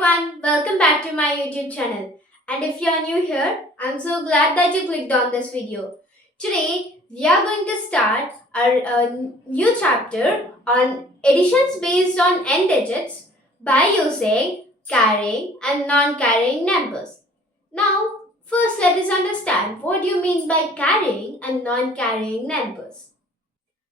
everyone, welcome back to my YouTube channel. And if you are new here, I'm so glad that you clicked on this video. Today, we are going to start our new chapter on additions based on n digits by using carrying and non-carrying numbers. Now, first let us understand what do you mean by carrying and non-carrying numbers.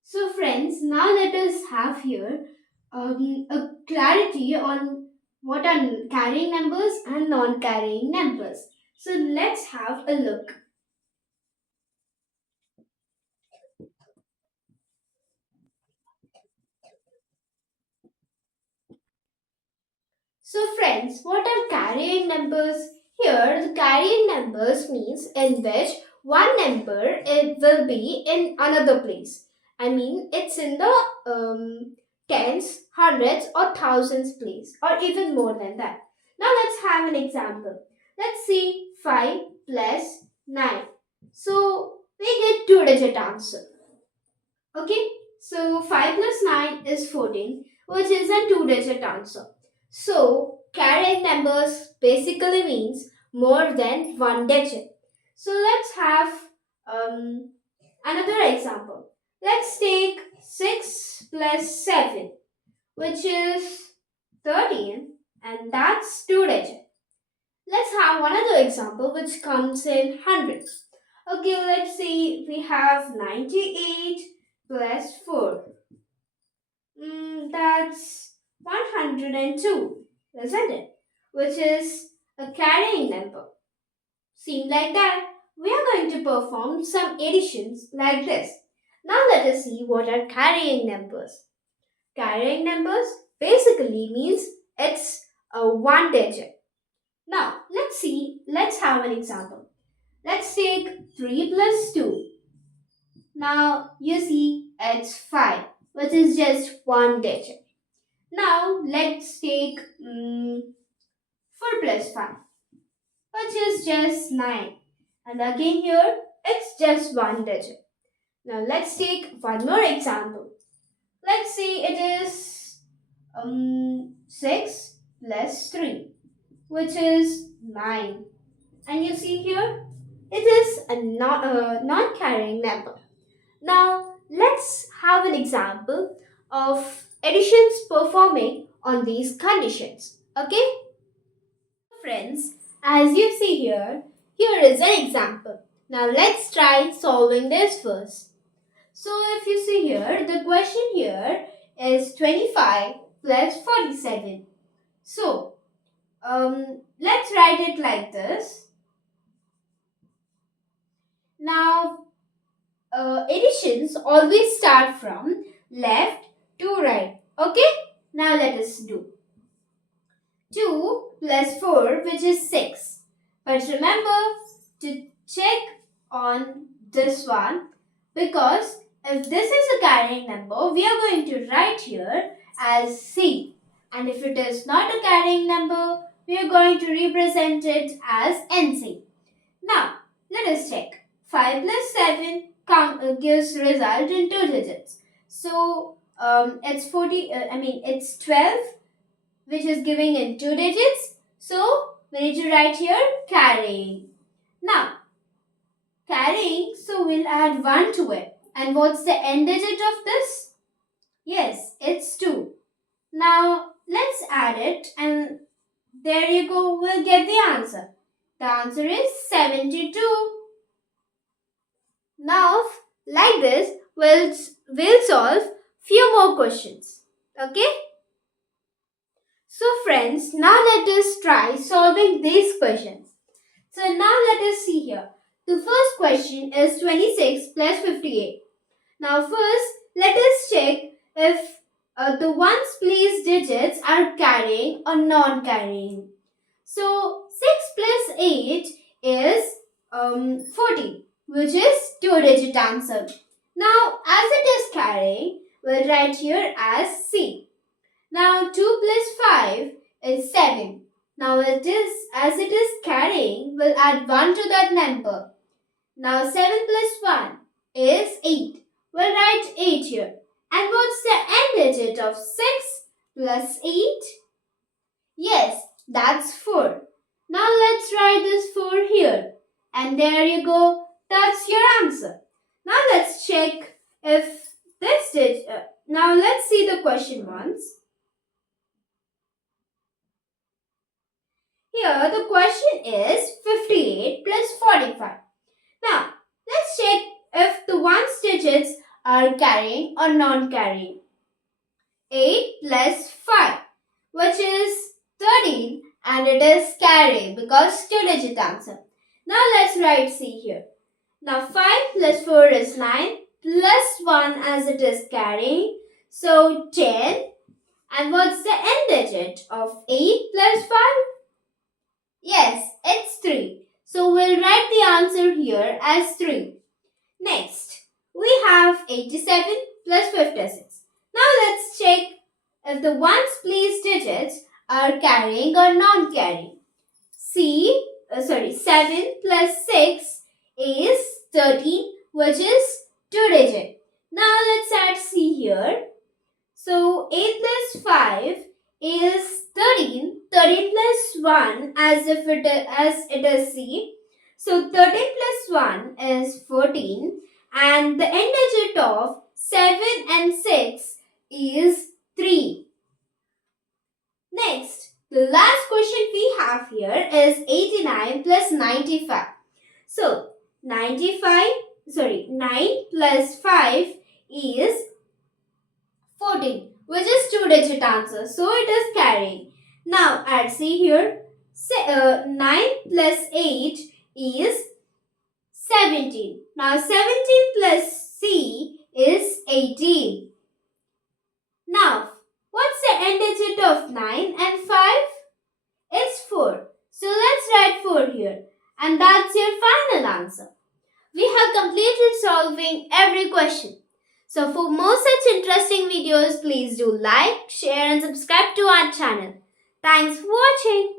So friends, now let us have here a clarity on what are carrying numbers and non-carrying numbers. So let's have a look. So friends, what are carrying numbers? Here the carrying numbers means in which one number it will be in another place. I mean it's in the tens, hundreds or thousands place or even more than that. Now let's have an example. Let's see 5 plus 9. So we get two-digit answer. Okay, so 5 plus 9 is 14, which is a two-digit answer. So, carrying numbers basically means more than one digit. So, let's have another example. Let's take 6 plus 7, which is 13, and that's two digit. Let's have another example which comes in hundreds. Okay, let's see, we have 98 plus 4. That's 102, isn't it? Which is a carrying number. Seems like that. We are going to perform some additions like this. Now let us see what are carrying numbers. Carrying numbers basically means it's a one digit. Now let's have an example. Let's take 3 plus 2. Now you see it's 5, which is just one digit. Now let's take 4 plus 5, which is just 9. And again here, it's just one digit. Now let's take one more example. Let's say it is 6 plus 3, which is 9. And you see here, it is a non-carrying number. Now let's have an example of additions performing on these conditions. Okay? Friends, as you see here, here is an example. Now let's try solving this first. So if you see here, the question here is 25 plus 47. So, let's write it like this. Now, additions always start from left to right. Okay? Now let us do. 2 plus 4, which is 6. But remember to check on this one, because if this is a carrying number, we are going to write here as C. And if it is not a carrying number, we are going to represent it as NC. Now, let us check. 5 plus 7 gives result in two digits. So, it's it's 12, which is giving in two digits. So, we need to write here carrying. Now, carrying, so we'll add 1 to it. And what's the end digit of this? Yes, it's 2. Now, let's add it and there you go, we'll get the answer. The answer is 72. Now, like this, we'll solve few more questions. Okay? So friends, now let us try solving these questions. So now let us see here. The first question is 26 plus 58. Now first, let us check if the ones place digits are carrying or non-carrying. So 6 plus 8 is 14, which is two-digit answer. Now as it is carrying, we'll write here as C. Now 2 plus 5 is 7. Now as it is carrying, we'll add 1 to that number. Now 7 plus 1 is 8. We'll write 8 here. And what's the end digit of 6 plus 8? Yes, That's 4. Now let's write this 4 here. And there you go. That's your answer. Now let's check if this did. Now let's see the question once. Here the question is 58 plus 45. Now let's check if the ones digits are carrying or non-carrying. 8 plus 5, which is 13, and it is carry because two-digit answer. Now let's write C here. Now 5 plus 4 is 9 plus 1 as it is carrying. So 10. And what's the end digit of 8 plus 5? Yes, it's 3. So we'll write the answer here as 3. Next, we have 87 plus 56. Now let's check if the ones place digits are carrying or non-carrying. 7 plus 6 is 13, which is 2 digit. Now let's add C here. So 8 plus 5 is 13. 13 plus 1 as it is C. So 13 plus 1 is 14, and the end digit of 7 and 6 is 3. Next, the last question we have here is 89 plus 95. So 9 plus 5 is 14, which is two-digit answer. So it is carrying. Now add C here. 9 plus 8 is 17. Now 17 plus C is 18. Now, what's the end digit of 9 and 5? It's 4. So let's write 4 here. And that's your final answer. We have completed solving every question. So for more such interesting videos, please do like, share and subscribe to our channel. Thanks for watching.